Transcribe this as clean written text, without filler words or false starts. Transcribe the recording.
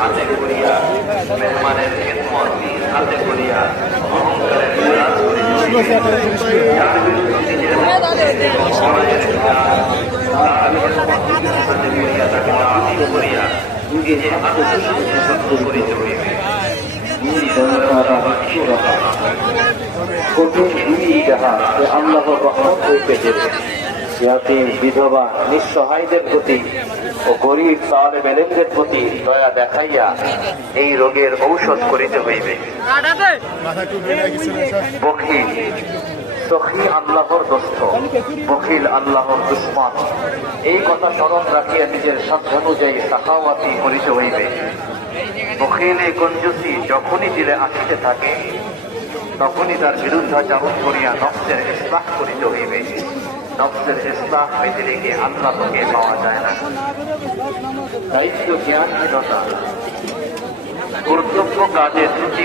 হাতে করিয়া মেহমানের খেদমত হাতে করিয়া অহংকারের যার বিরুদ্ধে নিজের হাতে করিয়া তাকে আদিত করিয়া নিজের আত্মসত্য করিতে হইবে। কঠিন দুই যাহা সে আল্লাহর রহমত হইতে দেবে। ইয়াতীম, বিধবা, নিঃসহায়দের প্রতি ও গরিব তালেব ইলমদের প্রতি দয়া দেখাইয়া এই রোগের ঔষধ করিতে হইবে। বখিল, সখী আল্লাহর দোস্ত, বখিল আল্লাহর দুশমন, এই কথা স্মরণ রাখিয়া নিজের সাধ্যানুযায়ী সাখাওয়াতি করিতে হইবে। বখিলে কঞ্জুসি যখনই দিলে আসিতে থাকে তখনই তার বিরুদ্ধাচারণ করিয়া নফসের ইসলাহ করিতে হইবে। নফসের ইসলাহ হইতে গিয়ে আল্লাহকে পাওয়া যায় না। দায়িত্ব জ্ঞানহীনতা, কর্তব্য কাজে ত্রুটি